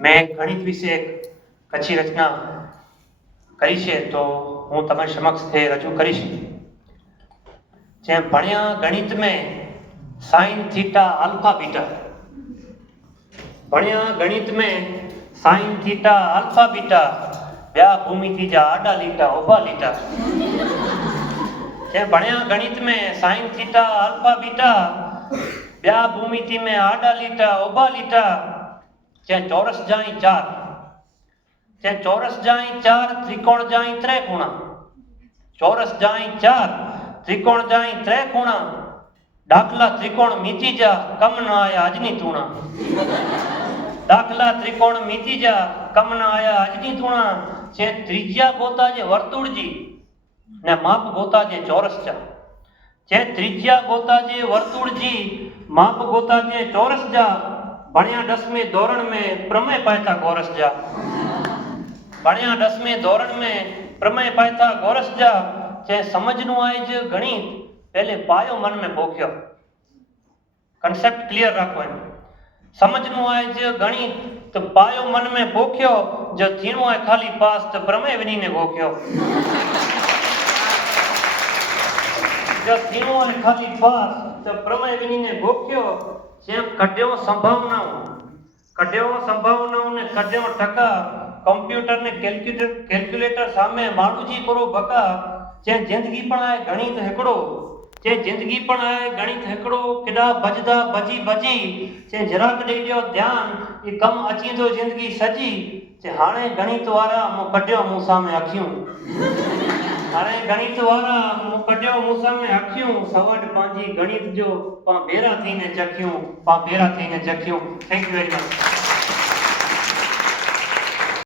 મેં ગણિત વિશે એક કચ્છી રચના કરી છે તો હું તમારી સમક્ષ તે રજૂ કરીશ। જેમ ભણ્યા ગણિત में साइन थीटा अल्फा बीटा, भण્યા गणित में साइन थीटा अल्फा बीटा, व्या भूमिति जा आडा लीटा उभा लीटा। जेम भण્યા गणित में साइन थीटा अल्फा बीटा, व्या भूमिति में आडा लीटा उभा लीटा। जे चौरस जाई चार, जे चौरस जाई चार, त्रिकोण जाई त्रिकोणा, चौरस जाई चार, त्रिकोण जाई त्रिकोणा। दाखला त्रिकोण मीती जा, कम न आया अजनी तूणा। दाखला त्रिकोण मीती जा, कम न आया अजनी तूणा। जे त्रिज्या गोता जे वर्तुळ जी ने माप गोता जे चौरस जा। जे त्रिज्या गोता जे वर्तुळ जी, माप गोता जे चौरस जा। भण્યા 10वें धोरण में प्रमेय पायथागोरस जा। भण્યા 10वें धोरण में प्रमेय पायथागोरस जा। जे समझनु आए ज गणित, पहले पायो मन में पोख्यो। कंसेप्ट क्लियर राखो है। समझनु आए ज गणित तो पायो मन में पोख्यो, जो थीणो है खाली पास तो प्रमेय विनी ने गोख्यो। जो थीणो है खाली पास तो प्रमेय विनी ने गोख्यो। જેમ કઢ્યો સંભાવનાઓ ને કઢ્યો ટકા, કમ્પ્યુટર ને કેલ્ક્યુલેટર સામે માળુજી કરો બકા। જે જિંદગી પણ આए ગણિત હેકડો, જે જિંદગી પણ આए ગણિત હેકડો, કેડા ભજदा ભજી ભજી। જે જરાક દઈ दियो ध्यान, ये कम अची तो जिंदगी सजी। जे हाणे गणित वारा मु कढ्यो मूं सामे अखियूं, हाणे गणित वारा मु कढ्यो मूं सामे अखियूं। सवड पंहिंजी गणित जो पां भेरा थीने चखियूं, पां भेरा थीने चखियूं। Thank you very much.